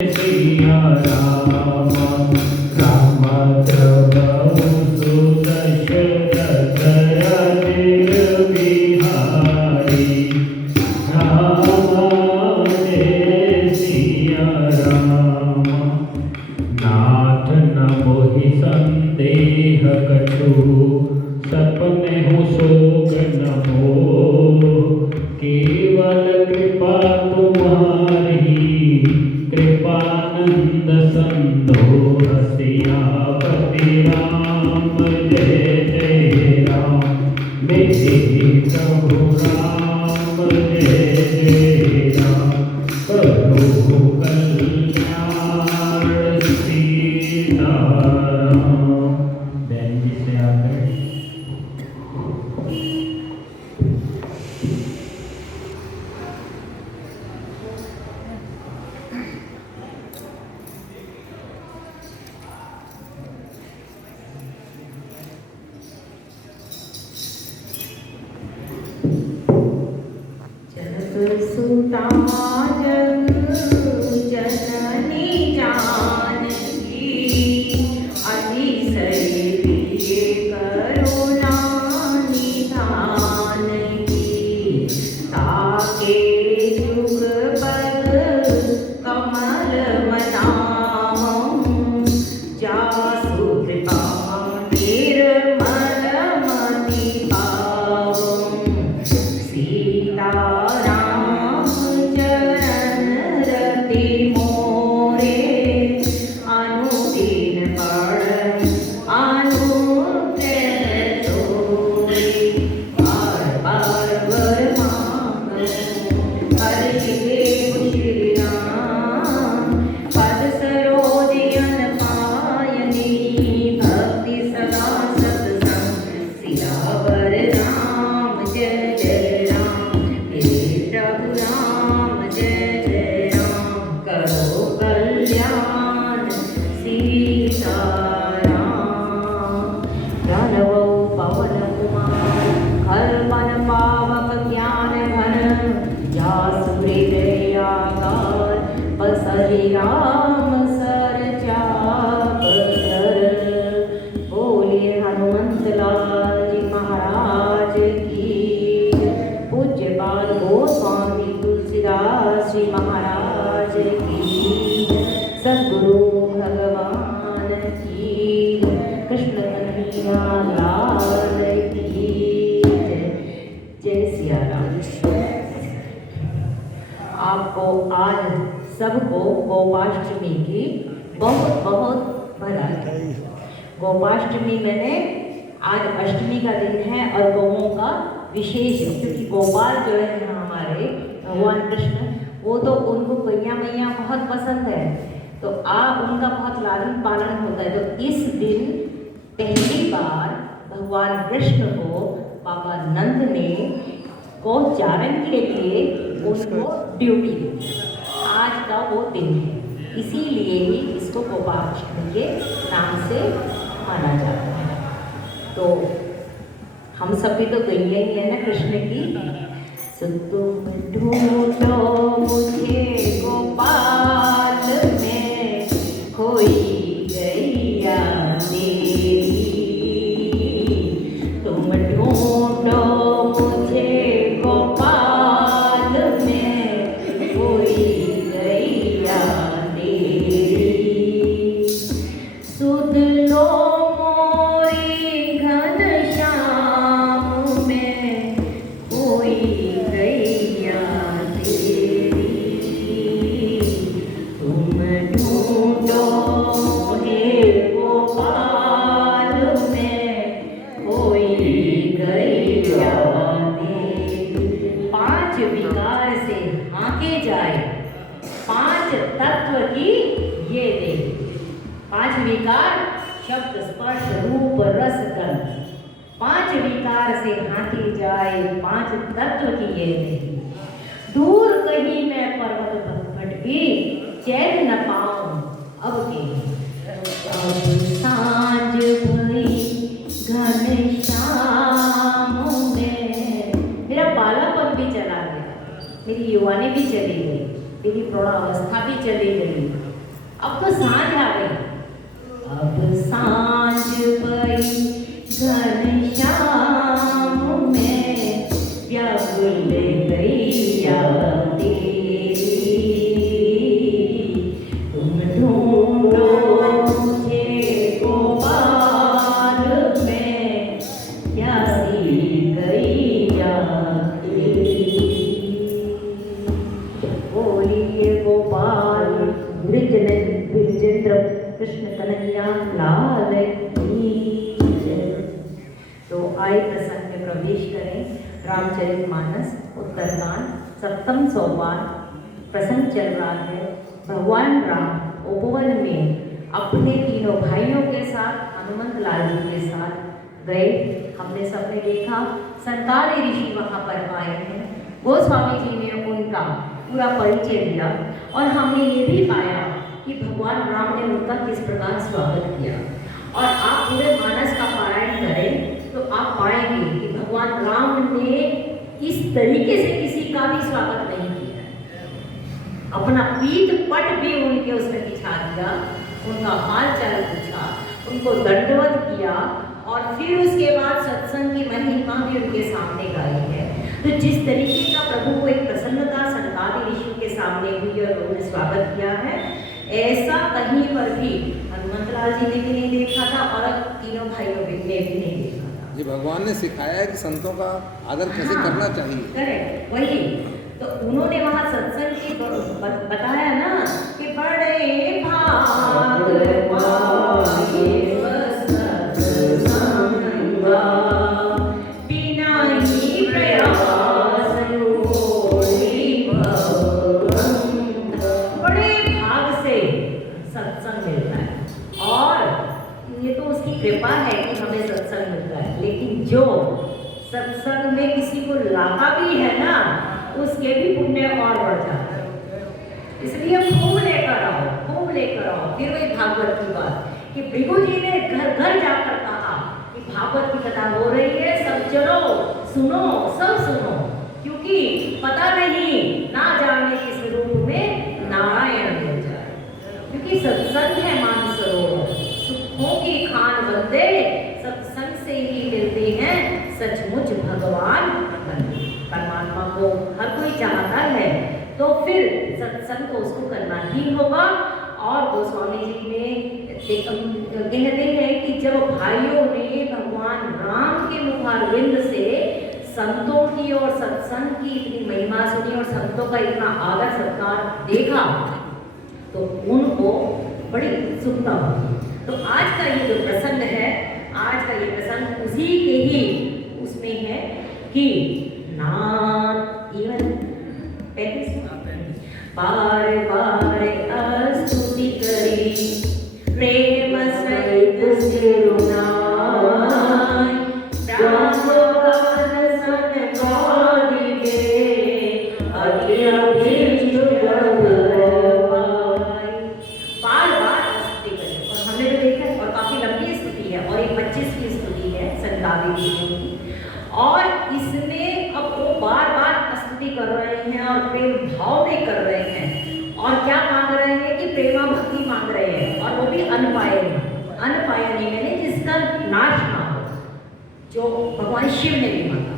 सिया राम प्रभु सुत दशरथ अजित बिहारी राम जय सिया राम। नाथ न मोहि संदेह कछु सपने हूँ शोक न मोह केवल कृपा तुम्हारी कृपानंद संतोष सियापति राम जय जय राम। मेरे प्रभु राम जय जय राम। करो कल्याण सीताराम। बहन जी से आकर सुता जननी जानकी अतिशय प्रिय करुणा निधान की। ताके युग पद कमल मनाम जासु कृपा निर्मल मति पावम। सीता हरे राम सर चाकर। बोलिए हनुमंत लाल जी महाराज की। पूज्य बाल गोस्वामी तुलसीदास जी महाराज की। सद्गुरु भगवान की। कृष्ण कन्हैया लाल की। जय सिया राम। आपको आज सबको गोपाष्टमी की बहुत बहुत बधाई। गोपाष्टमी मैंने आज अष्टमी का दिन है और गौओं का विशेष, क्योंकि गोपाल जो है ना हमारे भगवान कृष्ण, वो तो उनको गैया मैया बहुत पसंद है, तो आप उनका बहुत लालन पालन होता है। तो इस दिन पहली बार भगवान कृष्ण को बाबा नंद ने गोचारण के लिए उनको ड्यूटी दी। आज का वो दिन है, इसीलिए ही इसको गोपाष्टमी के नाम से माना जाता है। तो हम सब भी तो गैया ही है ना कृष्ण की। सो तुम ढूंढो मुझे गोपाल में खोई गैया तेरी। तुम ढूंढो मुझे गोपाल में खोई गैया तेरी। सुध लो मोरी घनश्याम में खोई गैया तेरी। तुम ढूंढो हे गोपाल में खोई गैया तेरी। पांच विकार से आके जाए, पांच तत्व की ये दे। पांच विकार शब्द स्पर्श रूप रस गंध, पांच विकार से हाथी जाए, पांच तत्व की ये दे। दूर कहीं मैं पर्वत भटकी, चैन न पाऊं अब के। सांझ भई घनश्याम में, मेरा बालापन भी चला गया, मेरी युवानी भी चली गई, मेरी प्रौढ़ावस्था भी चली गई, अब तो सांझ आ गई, अब सांझ पई घनश्याम में व्याकुल गैया तेरी, तुम ढूंढो मुझे गोपाल में प्यासी गैया तेरी। बोलिए गोपाल ब्रिजेंद्र कृष्ण कन्हैया लाल की जय। तो आए प्रसंग में प्रवेश करें। रामचरितमानस उत्तरकांड 7वां सोपान प्रसंग चल रहा है। भगवान राम उपवन में अपने तीनों भाइयों के साथ हनुमंत लाल जी के साथ गए। हमने सबने देखा संताली ऋषि वहाँ पर आए हैं। गोस्वामी जी ने उनका पूरा परिचय दिया और हमने ये भी पाया कि भगवान राम ने उनका किस प्रकार स्वागत किया। और आप पूरे मानस का पारायण करें तो आप पाएंगे कि भगवान राम ने इस तरीके से किसी का भी स्वागत नहीं किया। अपना पीठ पट भी उनके उसने बिछा दिया, उनका हाल चाल पूछा, उनको दंडवत किया और फिर उसके बाद सत्संग की महिमा भी उनके सामने गाई है। तो जिस तरीके का प्रभु को एक प्रसन्नता संताली ऋषि के सामने हुई और उन्होंने स्वागत किया है, ऐसा कहीं पर भी हनुमंत लाल जी ने भी नहीं देखा था और तीनों भाइयों ने भी नहीं देखा था। ये भगवान ने सिखाया है कि संतों का आदर कैसे करना चाहिए। करेक्ट, वही तो उन्होंने वहाँ सत्संग की बताया ना कि बड़े भाग पाए सत्संगा, बिना ही प्रयास होई भवन। बड़े भाग से सत्संग मिलता है और ये तो उसकी कृपा है कि हमें सत्संग मिलता है, लेकिन जो सत्संग में किसी को लाता भी है ना, उसके भी पुण्य और बढ़ जाता है। इसलिए खूब लेकर आओ, खूब लेकर आओ। फिर वही भागवत की बात कि भृगु जी ने घर घर जाकर कहा कि भागवत की कथा हो रही है, सब चलो सुनो, सब सुनो, क्योंकि पता नहीं ना जाने किस रूप में नारायण मिल जाए। क्योंकि सत्संग है मानसरोवर, सुखों की खान बंदे, सत्संग से ही मिलते हैं सचमुच भगवान। परमात्मा को हर कोई चाहता है तो फिर सत्संग तो उसको करना ही होगा। और गोस्वामी जी ने कहते हैं कि जब भाइयों ने भगवान राम के मुखारविंद से संतों की और सत्संग की इतनी महिमा सुनी और संतों का इतना आदर सत्कार देखा तो उनको बड़ी उत्सुकता हुई। तो आज का ये जो प्रसंग है, आज का ये प्रसंग उसी के ही उसमें है कि नाथ इवन बार बार स्तुति करी प्रेम सहित सिरुनाई, प्राणोपवन सनकादि के अति अभिष्ट गवाई। बार बार स्तुति करी और हमने तो देखा और काफी लंबी स्तुति है और एक 25वीं स्तुति है संताली ऋषियों की। और इसमें अब वो बार बार स्तुति कर रहे हैं और प्रेम भाव में कर रहे हैं और क्या मांग रहे हैं कि प्रेमा भक्ति मांग रहे हैं और वो भी अनपायनी। अनपायनी मैंने जिसका नाश ना हो, जो भगवान शिव ने भी मांगा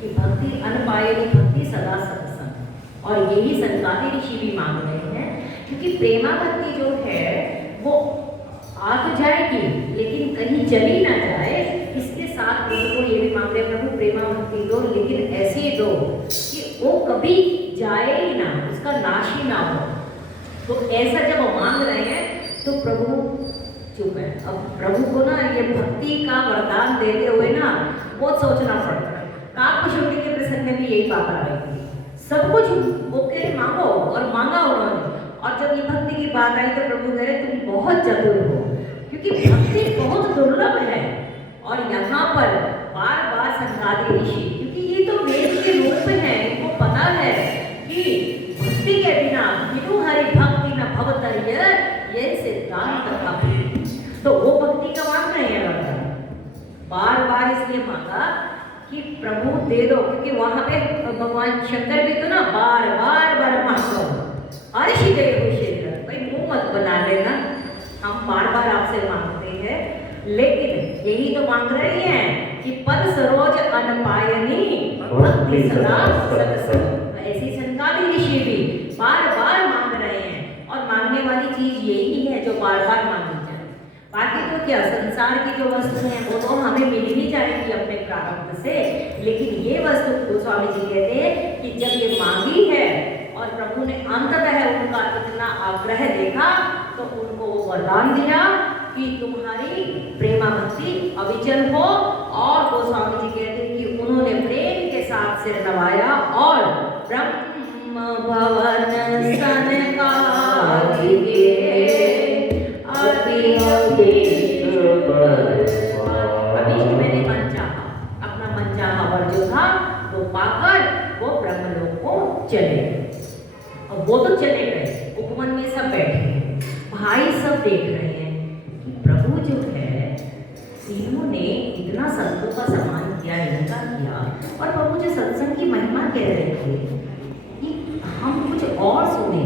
कि भक्ति अनपायनी भक्ति सदा सत्संग, और यही संताली ऋषि भी मांग रहे हैं। क्योंकि प्रेमा भक्ति जो है वो आ तो जाएगी लेकिन कहीं चली ना जाए, इसके साथ प्रभु को ये भी मांग रहे प्रभु प्रेमा भक्ति दो, लेकिन ऐसे दो कि वो कभी जाए ही ना, उसका नाश ही ना हो। तो ऐसा जब वो मांग रहे हैं तो प्रभु चुप है। अब प्रभु को ना ये भक्ति का वरदान देते हुए ना बहुत सोचना पड़ता है। काकपशुंडी के प्रसंग में भी यही बात आ रही थी, सब कुछ वो कह रहे मांगो और मांगा उन्होंने, और जब ये भक्ति की बात आई तो प्रभु कह रहे तुम बहुत चतुर हो, क्योंकि भक्ति बहुत दुर्लभ है। और यहाँ पर बार बार संताली ऋषि, क्योंकि ये तो वेद के रूप है, इनको पता है कि भक्ति के बिना बिनु हरि भक्ति न भवतर्य ये सिद्धांत का, तो वो भक्ति का मांग रहे हैं वरदान। बार बार इसलिए मांगा कि प्रभु दे दो, क्योंकि वहां पे भगवान शंकर भी तो ना बार बार वर मांगो, अर्श दे हो शेर, भाई मुंह मत बना ले से मांगते हैं, लेकिन यही तो मांग रहे हैं कि पद सरोज अनपायनी भक्ति सदा सत्संग। ऐसी संकाली ऋषि भी बार बार मांग रहे हैं, और मांगने वाली चीज यही है जो बार बार मांगी जाए। बाकी तो क्या, संसार की जो वस्तु है वो तो हमें मिल ही जाएगी अपने प्रारब्ध से, लेकिन ये वस्तु गोस्वामी जी कहते हैं कि जब ये मांगी है और प्रभु ने अंततः उनका इतना आग्रह देखा तो उनको वो वरदान दिया कि तुम्हारी प्रेमा भक्ति अविचल हो। और गोस्वामी जी कहते हैं कि उन्होंने प्रेम के साथ सिर नवाया और ब्रह्म भवन सनकादि अभी मैंने मन चाहा, अपना मन चाहा वर जो था वो पाकर वो ब्रह्मलोक को चले। और वो तो चले गए, उपवन में सब बैठे हैं, भाई सब देख रहे हैं कि प्रभु जो है इन्होंने इतना संतों का सम्मान किया, इनका किया, और प्रभु जो सत्संग की महिमा कह रहे थे कि हम कुछ और सुने,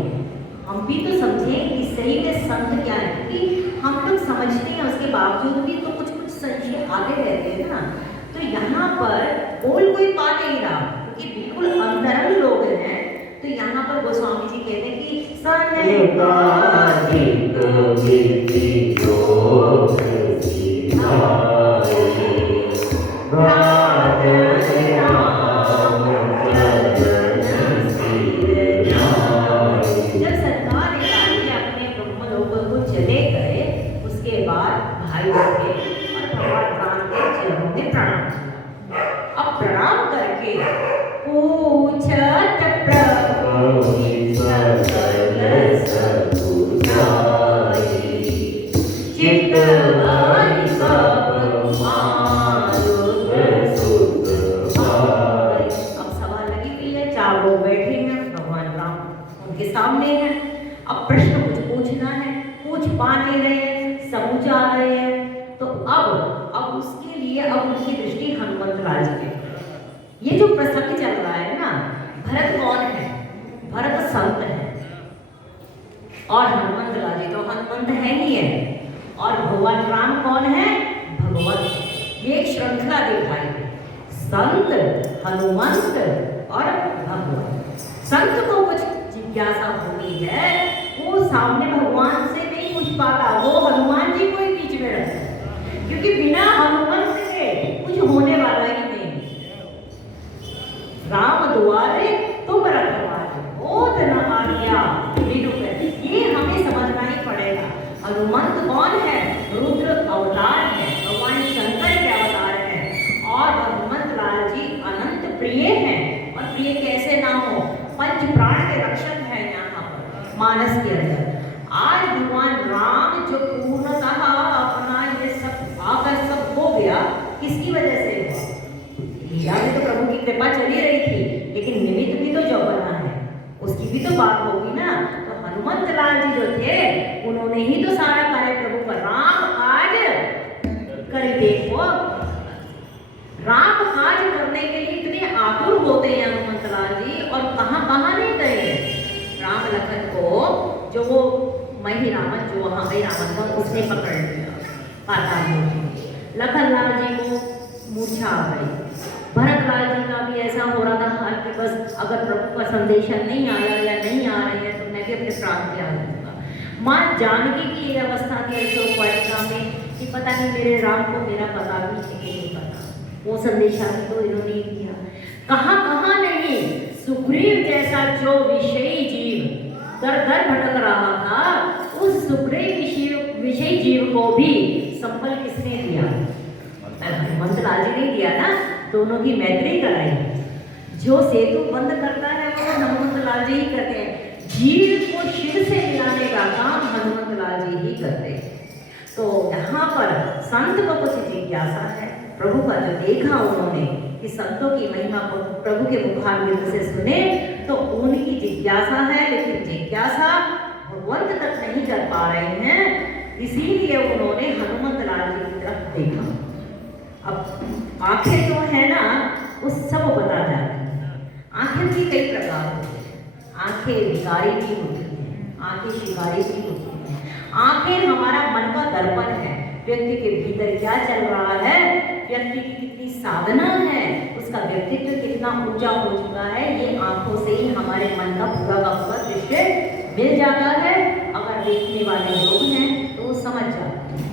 हम भी तो समझें कि सही में संत क्या है, क्योंकि हम लोग समझते हैं उसके बावजूद भी तो कुछ कुछ संशय आते रहते हैं ना। तो यहाँ पर बोल कोई पा नहीं रहा क्योंकि बिल्कुल अंतरंग लोग हैं। तो यहाँ पर गोस्वामी जी कहते हैं कि सामने है। अब प्रश्न कुछ पूछना है, पूछ पा नहीं रहे हैं, समझ आ रहे हैं, तो अब उसके लिए अब उनकी दृष्टि हनुमंत लाल जी पे। ये जो प्रसंग चल रहा है ना, भरत कौन है? भरत संत है और हनुमंत लाल जी तो हनुमंत है ही है, और भगवान राम कौन है? भगवत। ये एक श्रृंखला दिखाई है, संत, हनुमंत और भगवत। संत को कुछ जिज्ञासा होती है, वो सामने भगवान से नहीं पूछ पाता, वो हनुमान जी को ही बीच में रखता है, क्योंकि बिना हनुमंत के कुछ होने वाला ही नहीं। राम दुआरे तुम रखवारे, ओत न आज्ञा बिनु करे, ये हमें समझना ही पड़ेगा। हनुमंत कौन है? रुद्र अवतार है, भगवान शंकर के अवतार है, और हनुमंत लाल जी अनंत प्रिय हैं। और प्रिय कैसे ना हो, पंच प्राण के रक्षक है यहाँ पर मानस के अंदर। आज भगवान राम जो पूर्णतः अपना ये सब आकर सब हो गया, किसकी वजह से हुआ? लीला में तो प्रभु की कृपा चली रही थी, लेकिन निमित्त भी तो जो बना है उसकी भी तो बात होगी ना। तो हनुमंत लाल जी जो थे उन्होंने ही तो सारा कार्य प्रभु का राम काज कर देखो। राम काज करने के लिए इतने आतुर होते हैं हनुमंत लाल जी, और कहाँ नहीं गए राम लखन को, जो वो मही रावण जो वहाँ मही रावण को उसने पकड़ लिया पाताल लोक। लखन लाल जी को मूर्छा आ गई। भरत लाल जी का भी ऐसा हो रहा था हाल कि बस अगर प्रभु का संदेशा नहीं आया या नहीं आ रही है तो मैं भी अपने प्राण त्याग दूंगा। माँ जानकी की ये अवस्था थी अशोक वाटिका में कि पता नहीं मेरे राम को मेरा पता भी नहीं पता, वो संदेशा भी तो इन्होंने ही दिया। कहाँ नहीं, सुग्रीव जैसा जो विषयी जीव दर दर भटक रहा था, उस सुग्रीव विषयी जीव को भी संबल किसने दिया? हनुमंत लाल जी ने दिया ना, दोनों की मैत्री कराई। जो सेतु बंद करता है वो हनुमंत लाल जी ही करते हैं, जीव को शिव से मिलाने का काम हनुमंत लाल जी ही करते हैं। तो यहाँ पर संत को कुछ जिज्ञासा है, प्रभु का जो देखा उन्होंने कि संतों की महिमा को प्रभु के मुखारविंद से सुने तो उनकी जिज्ञासा है, लेकिन जिज्ञासा भगवंत तक नहीं कर पा रहे हैं, इसीलिए उन्होंने हनुमंत लाल जी की तरफ देखा। अब आंखें जो है ना वो सब बता जाती है। आंखें भी कई प्रकार होती हैं, आंखें विकारी भी होती हैं, आंखें शिकारी भी होती हैं। आंखें हमारा मन का दर्पण है, व्यक्ति के भीतर क्या चल रहा है, व्यक्ति की कितनी साधना है, उसका व्यक्तित्व कितना ऊंचा हो चुका है, ये आंखों से ही हमारे मन का पूरा दृश्य मिल जाता है। अगर देखने वाले लोग हैं तो वो समझ जाते हैं।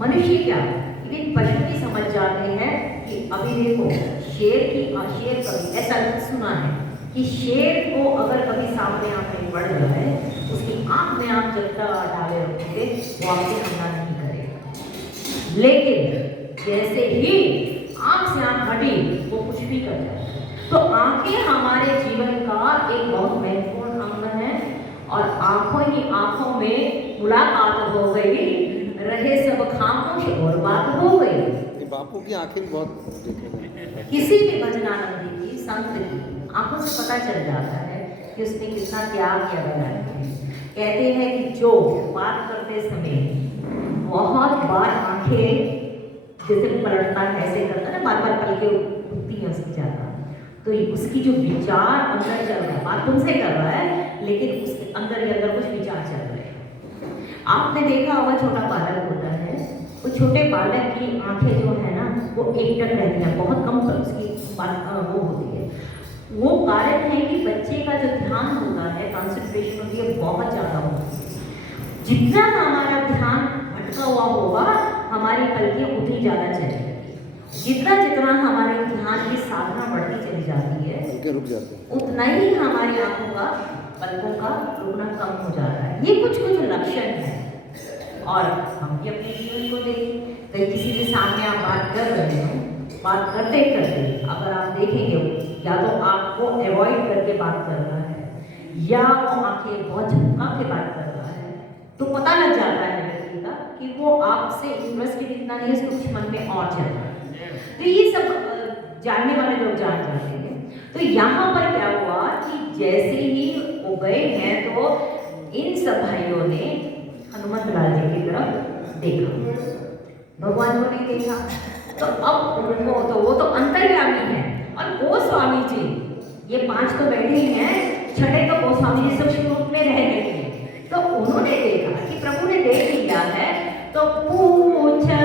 मनुष्य क्या, लेकिन पशु भी समझ जाते हैं कि अभी देखो शेर कभी ऐसा सुना है कि शेर को अगर कभी सामने आपने पड़ जाए, उसकी आंख में आप जब तक डाले रखोगे वो आपसे हमला नहीं करेगा, लेकिन जैसे ही आंख से आंख हटी वो कुछ भी कर जाए। तो आंखें हमारे जीवन का एक बहुत महत्वपूर्ण अंग है, और आंखों में मुलाकात हो गई, रहे सब खामोश और बात हो गई। ये बापू की आंखें भी बहुत देखे, किसी भी भजनानंदी की, संत की आंखों से पता चल जाता है कि उसने कितना त्याग किया है। कहते हैं कि जो बात करते समय बहुत बार आंखें जैसे पलटता है, ऐसे करता है ना, बार बार पलके उठती है उसकी ज़्यादा, तो उसकी जो विचार अंदर चल रहा है, बात तुमसे कर रहा है लेकिन उसके अंदर ही अंदर कुछ विचार चल रहे हैं। आपने देखा होगा छोटा बालक होता है, वो छोटे बालक की आंखें जो है ना वो एकटक रहती हैं, बहुत कम पर उसकी वो होती है। वो कारण है कि बच्चे का जो ध्यान होता है, कंसंट्रेशन होती है, बहुत ज़्यादा होती है। जितना हमारा ध्यान भटका हुआ होगा, हमारी पलकें उतनी ज़्यादा चलेगी। जितना जितना हमारे ध्यान की साधना बढ़ती चली जाती है, पलके रुक जाते हैं, उतना ही हमारी आंखों का, पलकों का रुकना कम हो जाता है। ये कुछ लक्षण है। और हम भी अपने जीवन को देखें, कहीं किसी के सामने आप बात कर रहे हो, बात करते करते अगर आप देखेंगे या तो आपको अवॉइड करके बात कर रहा है, या वो आंखें बहुत झुका के बात कर रहा है, तो पता लग जाता है व्यक्ति का कि वो आपसे इंटरेस्टेड इतना नहीं है, उसको कुछ मन में और चल रहा है। तो ये सब जानने वाले लोग जान जाते हैं। तो यहाँ पर क्या हुआ कि जैसे ही वो गए हैं तो इन सब भाइयों ने हनुमत लाल जी की तरफ देखा, भगवान को नहीं देखा। तो अब उनको तो वो तो अंतर्यामी है, और गोस्वामी जी ये 5 तो बैठे ही हैं, छठे तो गोस्वामी जी सब श्लोक में रह गए थे। तो उन्होंने देखा कि प्रभु ने देख लिया है, तो पूछा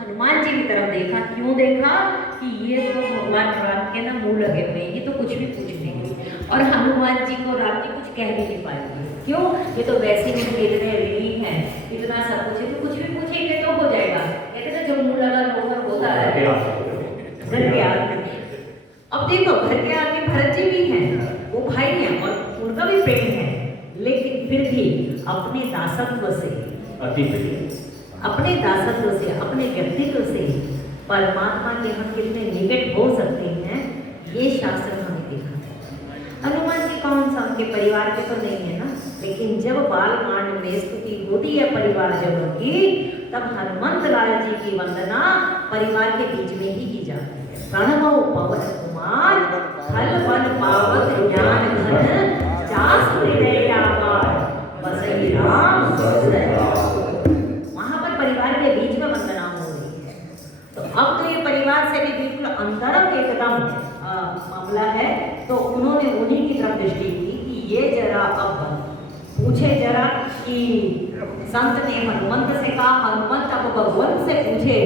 हनुमान जी की तरफ देखा। क्यों देखा कि ये तो भगवान राम के ना मुंह लगे हुए, ये तो कुछ भी पूछ लेंगे, और हनुमान जी को राम जी कुछ कह भी नहीं पाएंगे। क्यों? ये तो वैसे ही इतने ऋणी हैं, इतना सब कुछ है, तो कुछ भी पूछेंगे तो हो जाएगा। कहते ना जो मुंह लगा लोग होता है घर के आगे। अब देखो घर के आगे भरत जी भी हैं, वो भाई हैं और उनका भी प्रेम है, लेकिन फिर भी अपने दासत्व से, अपने दासत्व से, अपने व्यक्तित्व से परमात्मा के हम कितने निकट हो सकते हैं, ये शास्त्र हमें दिखाता है। हनुमान जी कौन सा, उनके परिवार के तो नहीं है ना, लेकिन जब बाल कांड में स्तुति होती है परिवार जब की, तब हनुमंत लाल जी की वंदना परिवार के बीच में ही की जाती है। प्रणव पवन कुमार फल बल पावत ज्ञान घन जास हृदय आकार बसई राम वहां पर परिवार के बीच में वंदना हो रही है। तो अब तो ये परिवार से भी बिल्कुल अंतरंग एकदम मामला है। तो उन्होंने उन्हीं की तरफ दृष्टि की कि ये जरा अब पूछे जरा कि संत ने हनुमंत से कहा, हनुमंत अब भगवंत से पूछे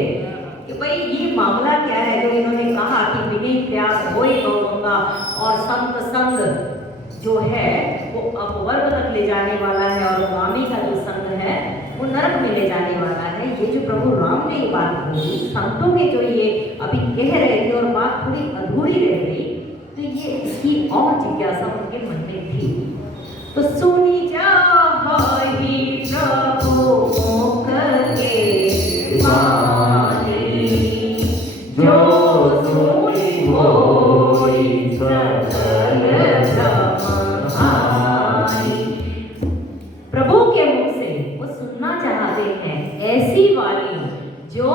कि भाई ये मामला क्या है जो इन्होंने कहा कि विनय प्यास होई गौगंगा, और संत संग जो है वो अपवर्ग तक ले जाने वाला है, और स्वामी का जो संग है वो नरक में ले जाने वाला है। ये जो प्रभु राम ने ये बात बोली, संतों के जो ये अभी कह रहे थे और बात थोड़ी अधूरी रह गई, तो ये इसकी और जिज्ञासा उनके मन में थी। तो सुनी चाहि प्रभु मुख के वाणी, जो सुनी होई सकल भ्रम हानि। प्रभु के मुख से वो सुनना चाहते हैं ऐसी वाणी जो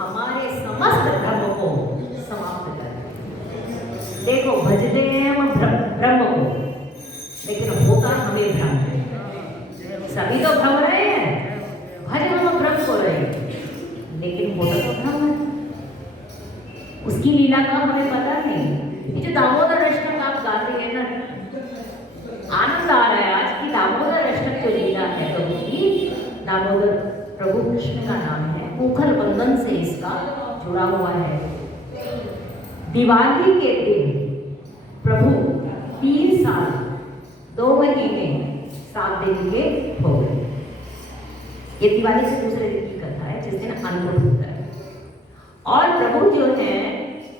हमारे समस्त धर्म को समाप्त करे। देखो भजते हैं हम ब्रह्म को, लेकिन होता हमें सभी तो भ्रम रहे हैं, भले हम भ्रम को रहे हैं, लेकिन होता तो भ्रम है। उसकी लीला का हमें पता नहीं। ये जो दामोदर अष्टक आप गाते हैं ना, आनंद आ रहा है। आज की दामोदर अष्टक जो लीला है प्रभु की, दामोदर प्रभु कृष्ण का नाम है, मुखर बंधन से इसका जुड़ा हुआ है। दिवाली के दिन प्रभु 3 साल 2 महीने 7 दिन के हो गए। ये दिवाली से दूसरे दिन की कथा है, जिस दिन अन्नकूट होता है। और प्रभु जो है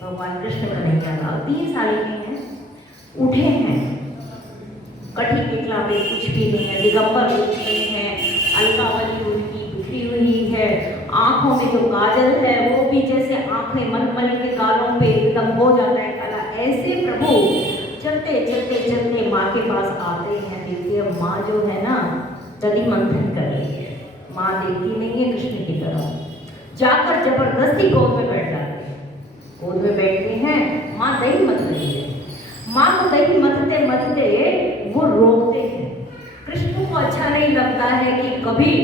भगवान कृष्ण कन्हैया लाल 3 साल के हैं, उठे हैं, कठी पिघला पे कुछ भी नहीं है, दिगंबर कुछ नहीं है, अलकावली उनकी बिखरी हुई है, आंखों में जो काजल है वो भी जैसे आंखें मलमल के गालों पे एकदम हो जाता है काला। ऐसे प्रभु चलते चलते चलते माँ के पास आते हैं। देखिए माँ जो है ना दधि मंथन कर रही है, माँ देखती नहीं है कृष्ण की तरफ, जाकर जबरदस्ती गोद में बैठ जाते हैं। गोद में बैठते हैं, माँ दही मथ रही है, माँ को दही मथते मथते वो रोकते हैं। कृष्ण को अच्छा नहीं लगता है कि कभी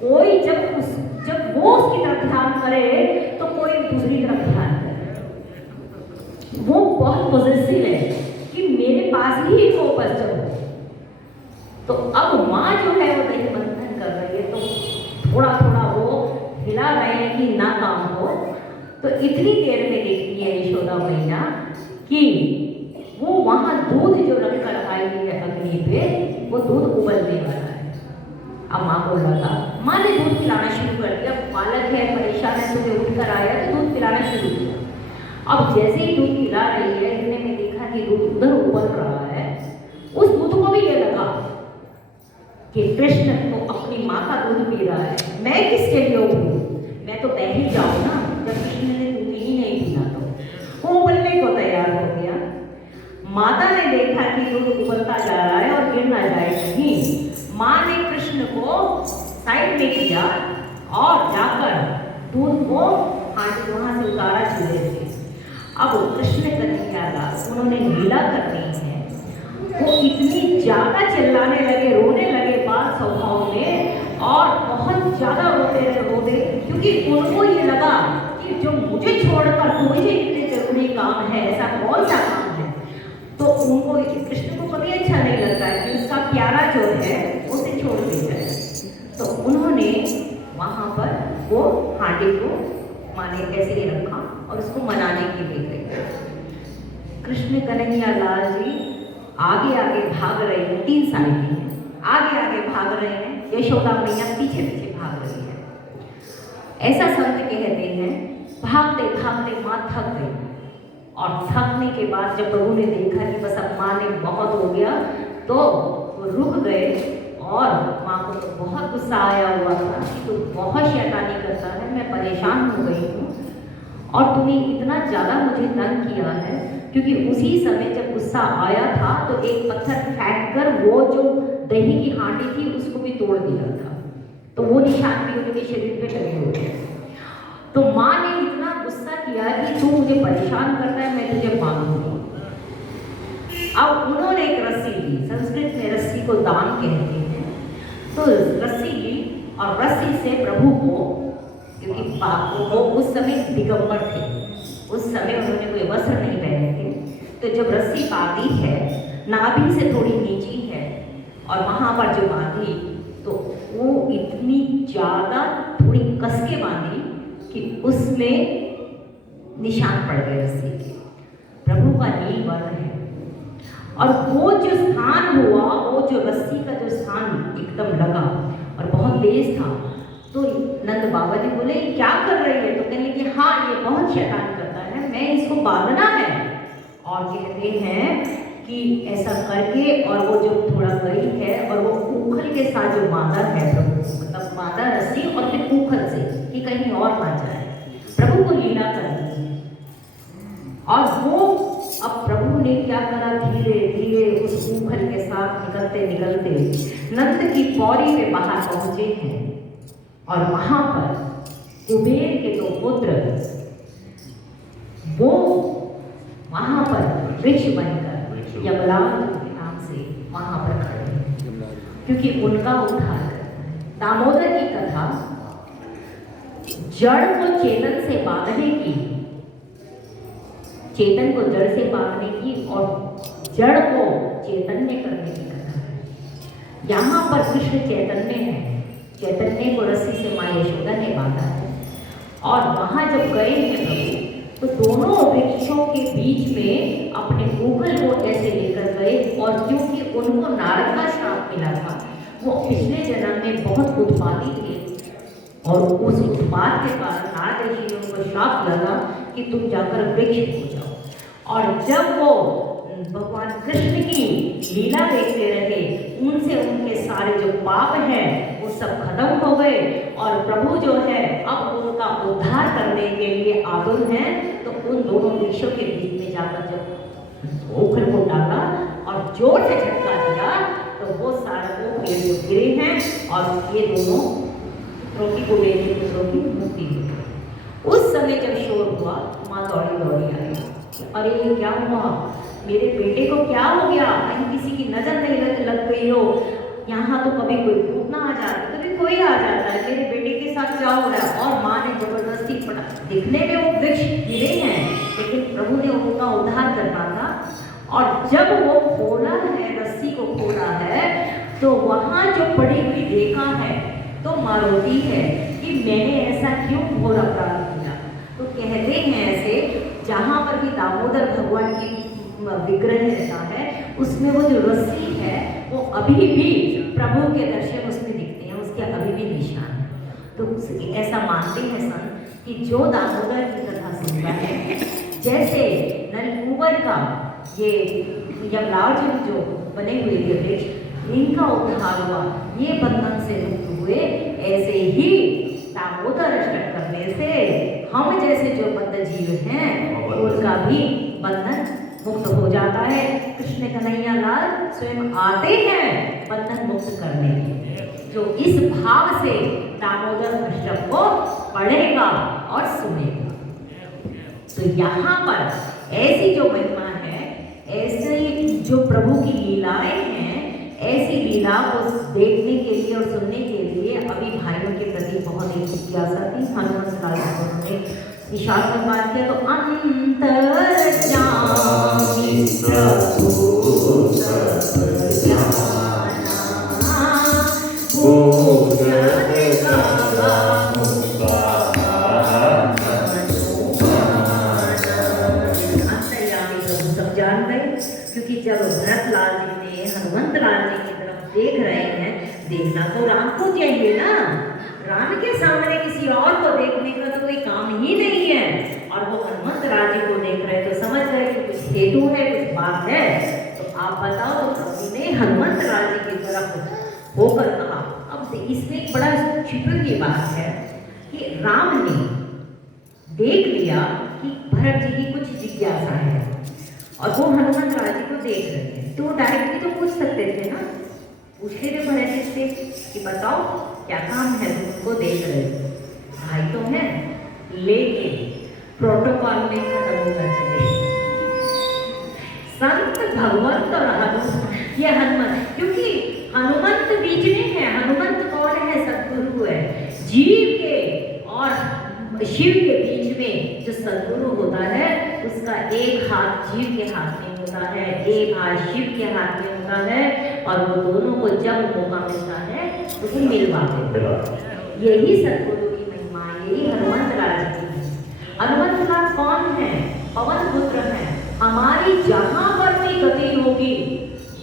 कोई जब वो उसकी तरफ ध्यान करे तो कोई दूसरी तरफ ध्यान करे। वो बहुत पॉजिटिव है कि मेरे पास ही फोकस हो। तो अब माँ जो है वो दही मंथन कर रही है, तो थोड़ा थोड़ा वो हिला रहे हैं कि ना काम हो। तो इतनी देर में देखती है यशोदा मैया कि वो वहाँ दूध जो रखकर आई है अग्नि पे, वो दूध उबलने वाला है। अब माँ को लगा, माँ ने दूध पिलाना शुरू कर दिया। बालक है, परेशान है, सुबह उठकर आया तो दूध पिलाना शुरू किया। अब जैसे ही दूध पिला रही है, इतने में देखा कि दूध उधर उबल रहा है। उस दूध को भी ये लगा कि कृष्ण तो अपनी माँ का दूध पी रहा है, मैं किसके लिए उबलूं? मैं तो बह ही जाऊँ ना। जब कृष्ण ने दूध ही नहीं पीना तो वो उबलने को तैयार हो गया। माता ने देखा कि दूध उबलता जा रहा है और गिर ना जाए कहीं, माँ ने कृष्ण को साइड में किया और जाकर दूध को हाथ वहाँ से उतारा चूल्हे से। अब कृष्ण कन्हैया लाल उन्होंने लीला करनी है, वो इतनी ज़्यादा चिल्लाने लगे, रोने लगे बाल स्वभाव में, और बहुत ज़्यादा रोते, क्योंकि उनको ये लगा कि जो मुझे छोड़कर मुझे इतने जरूरी काम है, ऐसा कौन सा काम है। तो उनको कृष्ण को कभी अच्छा नहीं लगता है कि उसका प्यारा जो है उसे छोड़ देता है। तो उन्होंने वहाँ पर वो हांडी को माँ ने ऐसे ही रखा और उसको मनाने के लिए गए। कृष्ण कन्हैया लाल जी आगे आगे भाग रहे हैं, 3 साल की हैं, आगे आगे भाग रहे हैं, यशोदा मैया पीछे पीछे भाग रही है। ऐसा संत कहते हैं, भागते भागते माँ थक गई, और थकने के बाद जब प्रभु ने देखा कि बस अब माँ ने बहुत हो गया, तो वो रुक गए। और माँ को तो बहुत गुस्सा आया हुआ था कि तू बहुत शैतानी करता है, मैं परेशान हो गई हूँ और तूने इतना ज़्यादा मुझे तंग किया है। क्योंकि उसी समय जब गुस्सा आया था तो एक पत्थर फेंक कर वो जो दही की हांडी थी उसको भी तोड़ दिया था, तो वो निशान भी उनके शरीर पे लगे हुए थे। तो माँ ने इतना गुस्सा किया कि तू मुझे परेशान करता है, मैं तुझे मारूंगी। अब उन्होंने एक रस्सी ली, संस्कृत में रस्सी को दान कहते हैं, तो रस्सी ली और रस्सी से प्रभु को, क्योंकि वो उस समय दिगंबर थे, उस समय उन्होंने कोई वस्त्र नहीं पहने थे, तो जब रस्सी बांधी है, नाभि से थोड़ी नीची है और वहाँ पर जो बांधी, तो वो इतनी ज़्यादा थोड़ी कस के बांधी कि उसमें निशान पड़ गए रस्सी के। प्रभु का नील वर्ण है, और वो जो स्थान हुआ, वो जो रस्सी का जो स्थान एकदम लगा और बहुत तेज था। तो नंद बाबा जी बोले क्या कर रही है? तो कहने लगे हाँ ये बहुत शैतान करता है, मैं इसको बांधना है। और कहते हैं कि ऐसा करके, और वो जो थोड़ा गई है और वो ऊखल के साथ जो बांधा है प्रभु, मतलब बांधा रस्सी और फिर ऊखल से कि कहीं और ना जाए, प्रभु को लीला करनी है। और वो अब प्रभु ने क्या करा, धीरे धीरे उस ऊखल के साथ निकलते निकलते नंद की पौड़ी पे बाहर पहुंचे हैं, और वहां पर कुबेर के 2 पुत्र वो वहां पर वृक्ष बनकर यमराज के नाम से वहां पर खड़े हैं। क्योंकि उनका उद्धार करना है। दामोदर की कथा जड़ को चेतन से बांधने की, चेतन को जड़ से बांधने की और जड़ को चैतन्य करने की कथा है। यहाँ पर कृष्ण चैतन्य है, चैतन्य को रस्सी से माँ यशोदा ने बांधा है और वहां जब गए हैं प्रभु तो दोनों वृक्षों के बीच में अपने ऊगल को ऐसे लेकर गए और क्योंकि उनको नारद का श्राप मिला था, वो पिछले जन्म में बहुत उत्पाती थे और उस उत्पात के कारण नारद ऋषि ने उनको श्राप लगा कि तुम जाकर वृक्ष हो जाओ। और जब वो भगवान कृष्ण की लीला देखते रहे, उनसे उनके सारे जो पाप हैं वो सब खत्म हो गए और प्रभु जो है अब उनका उद्धार करने के लिए आतुर हैं। तो उन दोनों वृक्षों के बीच में जाकर जब ओखर को डाला और जोर से झटका दिया तो वो सारे वो पेड़ जो गिरे हैं और ये दोनों पुत्रों की कुबेर पुत्रों की मुक्ति हुई। उस समय जब शोर हुआ, माँ दौड़ी दौड़ी आई, अरे ये क्या हुआ, मेरे बेटे को क्या हो गया, कहीं किसी की नजर नहीं लग गई हो, यहाँ तो कभी कोई भूत ना आ जाता, कभी कोई आ जाता है, मेरे बेटे के साथ क्या हो रहा है। और माँ ने जबरदस्ती पटा, दिखने में वो वृक्ष गिरे हैं लेकिन प्रभु ने उनका उद्धार करना था। और जब वो खोला है, रस्सी को खोला है तो वहाँ जो पड़ी हुई रेखा है तो मारोती है कि मैंने ऐसा क्यों घोर अपराध किया। तो कहते हैं ऐसे, जहाँ पर भी दामोदर भगवान की विग्रह रहता है उसमें वो जो रस्सी है वो अभी भी प्रभु के दर्शन उसमें दिखते हैं, उसके अभी भी निशान है। तो ऐसा मानते हैं संत कि जो दामोदर की कथा सुनता है, जैसे नलकूबर का ये यमराज जो बने हुए थे वृक्ष, इनका उद्धार हुआ, ये बंधन से मुक्त हुए, ऐसे ही दामोदर अष्टक करने से हम जैसे जो बद्ध जीव हैं उनका भी बंधन मुक्त हो जाता है। कृष्ण कन्हैया लाल स्वयं आते हैं बंधन मुक्त करने के, जो इस भाव से दामोदर अष्टक को पढ़ेगा और सुनेगा। तो यहाँ पर ऐसी जो महिमा है, ऐसे जो प्रभु की लीलाएं हैं, ऐसी लीला को देखने के लिए और सुनने के लिए अभी भाइयों के प्रति बहुत ही जिज्ञासा थी। हनुमत लाल ने विशाल में बात किया तो अंतर्यामी प्रभु सब जान गए, क्योंकि जब भरत लाल जी ने हनुमंत लाल जी की तरफ देख रहे हैं, देखना तो राम को चाहिए ना, राम के सामने किसी और को देखने का तो कोई काम ही नहीं है। और वो हनुमंत लाल जी को देख रहे तो समझ गए कि कुछ हेतु है, कुछ बात है। तो आप बताओ, तो प्रभु ने हनुमंत लाल जी की तरफ होकर कहा। अब इसमें एक बड़ा छिपी की बात है कि राम ने देख लिया कि भरत जी की कुछ जिज्ञासा है और वो हनुमंत लाल जी को देख रहे थे, तो डायरेक्टली तो पूछ सकते थे ना, पूछ लेते भरत जी से कि बताओ क्या काम है, तुमको देख रहे हो, भाई तो है, लेकिन प्रोटोकॉल में खत्म होना चाहिए। संत भगवंत और हनुमंत, ये हनुमंत, क्योंकि हनुमंत बीच में है। हनुमंत कौन है? सद्गुरु है। जीव के और शिव के बीच में जो सद्गुरु होता है, उसका एक हाथ जीव के हाथ में होता है, एक हाथ शिव के हाथ में होता है, और वो दोनों को जब मौका मिलता है उसे मिलवा देते हैं। यही सद्गुरु की महिमा, यही हनुमंत लाल जी की। हनुमंत लाल कौन है? पवन पुत्र है। हमारी जहाँ पर भी गति होगी,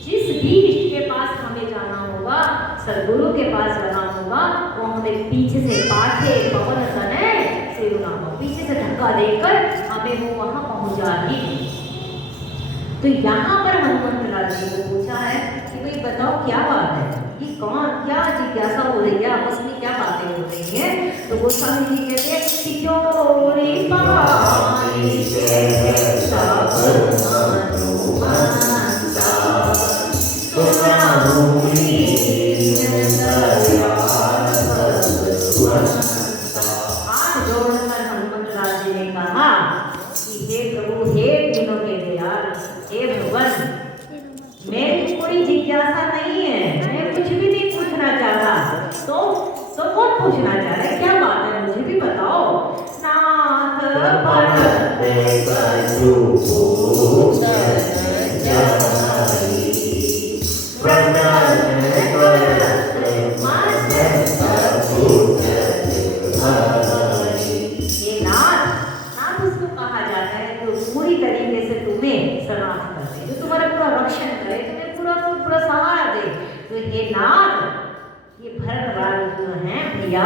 जिस भी इष्ट के पास हमें जाना होगा, सद्गुरु के पास जाना होगा, वो हमें पीछे से पाछे पवन तनय सिरुनामा, पीछे से धक्का देकर हमें वो वहां पहुंचा दी। तो यहाँ पर हनुमंत लाल जी को पूछा है कि भाई बताओ क्या बात है, ये कौन, क्या जिज्ञासा हो रही है, आपस में क्या बातें हो रही हैं। तो गोस्वामी जी कहते हैं कि चोरी पानी हाथ जोड़कर हनुमंत लाल जी ने कहा कि हे प्रभु, हे तीनों के दयाल, हे भगवान, मेरी कोई जिज्ञासा नहीं है, मैं कुछ भी पूछना चाह रहे हैं? क्या बात है, मुझे भी बताओ। नाथ भरत कछु ये नाथ उसको कहा जाता है जो पूरी तरीके से तुम्हें शरणागत करते, जो तुम्हारा पूरा रक्षण करे, तुम्हें पूरा सहारा दे। तो ये नाथ, ये भरतलाल जो है भैया,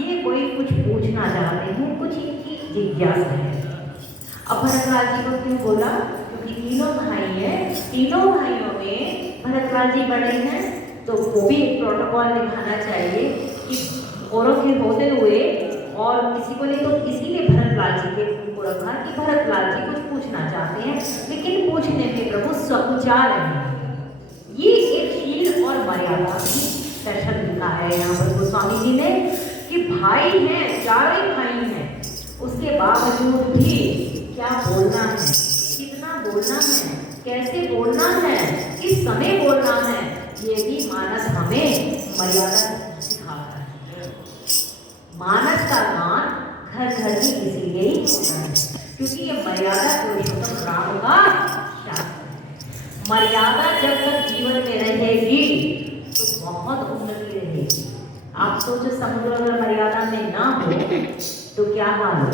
ये कोई कुछ पूछना चाहते हैं, कुछ इनकी जिज्ञासा है। अब भरतलाल जी को क्यों बोला? क्योंकि तीनों भाई हैं, तीनों भाइयों में भरतलाल जी बड़े हैं, तो वो भी एक प्रोटोकॉल निभाना चाहिए कि औरों के होते हुए और किसी को नहीं, तो इसीलिए भरतलाल जी के को रखा कि भरतलाल जी कुछ पूछना चाहते हैं, लेकिन पूछने में प्रभु सकुचा रहे हैं। ये एक शील और मर्यादा की दर्शन लिखा है यहाँ पर गोस्वामी जी ने कि भाई हैं, चारों ही भाई हैं, उसके बावजूद भी क्या बोलना है, कितना बोलना है, कैसे बोलना है, किस समय बोलना है, ये भी मानस हमें मर्यादा सिखाता है। मानस का गान घर घर में इसीलिए ही होता है क्योंकि ये मर्यादा पुरुषोत्तम राम का शास्त्र है। मर्यादा जब तक जीवन में रहेगी तो बहुत उन्नति रहेगी। आप सोचो, समुद्र अगर मर्यादा में ना हो तो क्या हाल हो?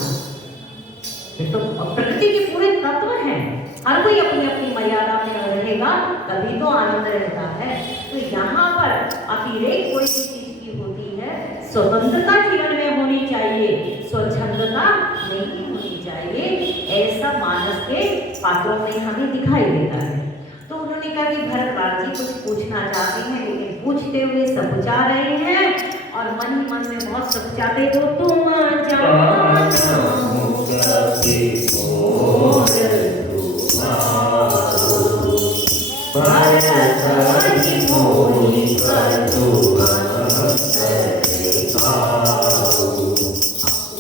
तो प्रकृति के पूरे तत्व हैं, हर कोई अपनी अपनी मर्यादा में रहेगा तभी तो आनंद रहता है। तो यहाँ पर अतिरेक कोई भी चीज की होती है, स्वतंत्रता जीवन में होनी चाहिए, स्वच्छंदता नहीं होनी चाहिए। ऐसा मानस के पात्रों में हमें दिखाई देता है। तो उन्होंने कहा कि भरतलाल जी कुछ पूछना चाहते हैं, लेकिन पूछते हुए सकुचा रहे हैं और मन ही मन में बहुत सकुचाते, तो तुम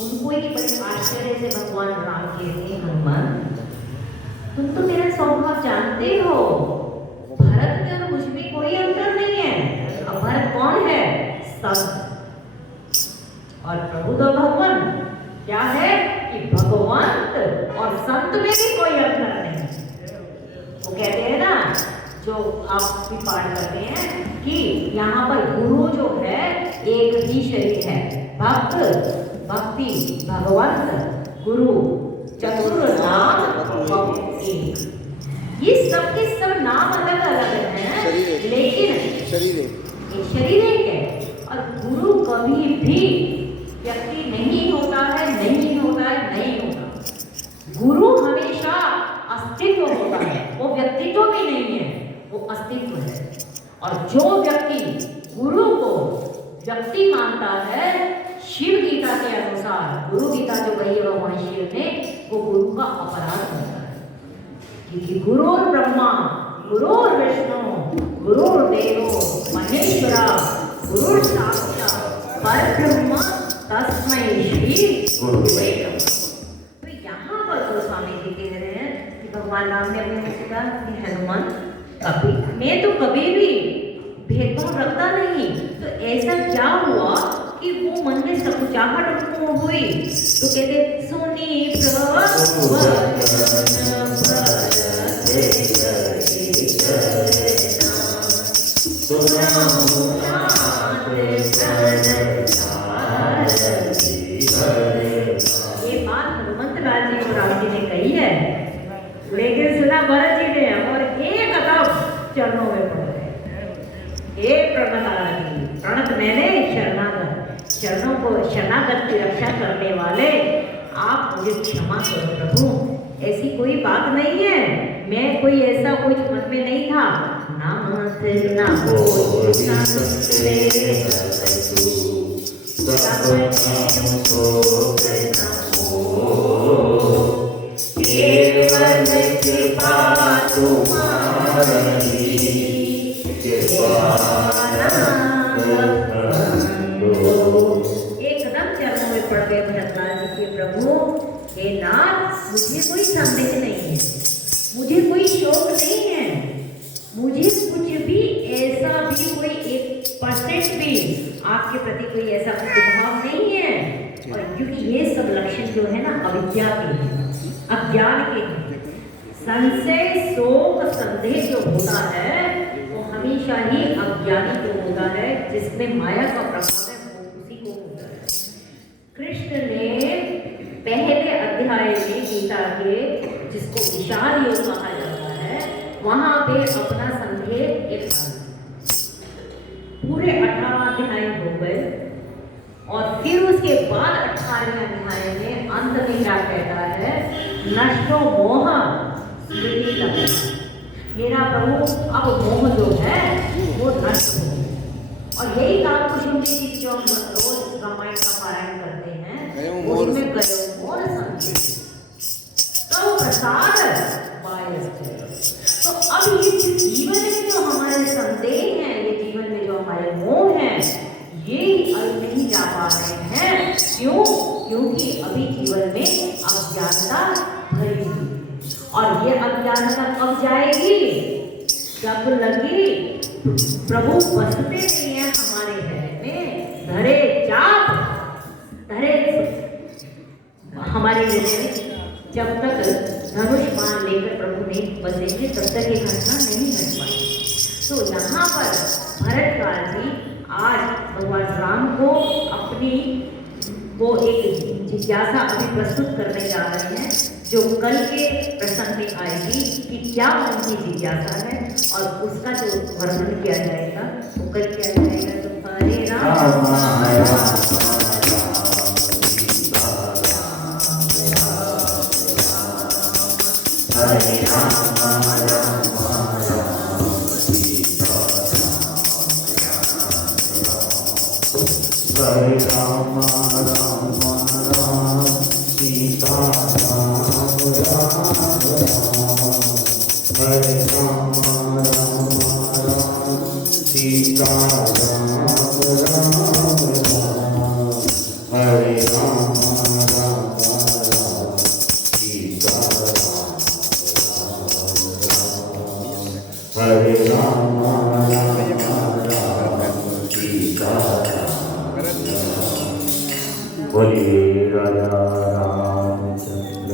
उनको ही बड़े आश्चर्य से भगवान राम कहते, हनुमान तुम तो मेरा स्वभाव जानते हो, भरत में और मुझ में कोई अंतर नहीं है। अब भरत कौन है? संत। और प्रभु तो भगवान क्या है कि भगवंत और संत में भी कोई अंतर नहीं। वो कहते हैं ना, जो आप भी पाठ करते हैं कि यहाँ पर गुरु जो है एक ही शरीर है, भक्त, भक्ति, भगवंत, गुरु, चतुर नाम एक। ये सब के सब नाम अलग अलग हैं, लेकिन शरीर एक है। और गुरु कभी भी व्यक्ति नहीं होता है, नहीं होता है, नहीं होता। गुरु हमेशा अस्तित्व होता है, वो व्यक्तित्व भी नहीं है, वो अस्तित्व है। और जो व्यक्ति गुरु को व्यक्ति मानता है, शिव गीता के अनुसार, गुरु गीता जो कही है भगवान शिव ने, वो गुरु का अपराध होता है। क्योंकि गुरु ब्रह्मा, गुरु विष्णु, गुरु देवो महेश्वरा, गुरु साक्षात परब्रह्म तस्मै श्री गुरुवे नमः। तो यहाँ पर गोस्वामी जी कह रहे हैं कि भगवान राम ने अपने मुझसे कहा कि हनुमान, कभी मैं तो कभी भी भेदभाव रखता नहीं। तो ऐसा क्या हुआ कि वो मन में सकुचाहट उनको हुई? तो कहते सुनी ये बात हनुमंत लाल जी को राम जी ने कही है, लेकिन सुना भरत जी ने, और एक अदब चरणों में पड़ गए। एक प्रणत मैंने शरणागत, चरणों को शरणागत की रक्षा करने वाले आप मुझे क्षमा करो प्रभु, ऐसी कोई बात नहीं है, मैं कोई ऐसा कुछ मन में नहीं था। एकदम चरणों में पड़ गए भरतलाल जी के, प्रभु हे नाथ, मुझे कोई संदेह नहीं है, मुझे कोई शोक नहीं है, मुझे कुछ भी ऐसा भी कोई एक 1% भी आपके प्रति कोई ऐसा भाव नहीं है। और क्योंकि ये सब लक्षण जो है ना अविद्या के हैं, अज्ञान के हैं। संशय शोक संदेह जो होता है वो हमेशा ही अज्ञानी को होता है, जिसमें माया का प्रभाव है वो उसी को होता है। कृष्ण ने पहले अध्याय में गीता के, जिसको विशाल योग कहा जाता है, वहां पे अपना संकेत एक पूरे 18 अध्याय हो गए। और फिर उसके बाद 18वें अध्याय में अंत में क्या कहता है, नष्टो मोह स्मृति लब्धा। मेरा प्रभु अब मोह जो है वो नष्ट हो। और यही काम कुसुम जी की जो हम रोज रामायण का पारायण करते हैं, उसमें गयो मोर संकेत तो प्रसाद वायस्ते। तो अब ये जीवन में जो हमारे संदेह हैं, ये जीवन में जो हमारे मोह हैं, ये अब नहीं जा पा रहे हैं। क्यों? क्योंकि अभी जीवन में अज्ञानता भरी हुई। और ये अज्ञानता कब जाएगी? जब लगी प्रभु बसते नहीं है हमारे हृदय में, धरे चाप धरे हमारे हृदय में। जब तक धनुष बाण लेकर प्रभु नहीं बसेंगे तब तक ये घटना नहीं घट पाई। तो यहाँ पर भरतकाल जी आज भगवान राम को अपनी वो एक जिज्ञासा अभी प्रस्तुत करने जा रहे हैं, जो कल के प्रसंग में आएगी कि क्या उनकी जिज्ञासा है और उसका जो वर्णन किया जाएगा वो कल किया जाएगा। तो हरे राम हरे राम राम राम सीता राम राम राम। हरे राम राम राम सीता राम राम राम। हरे राम राम राम सीता राम राम। हरे राम राम राम सीता राम। बोलिए राजा रामचंद्र।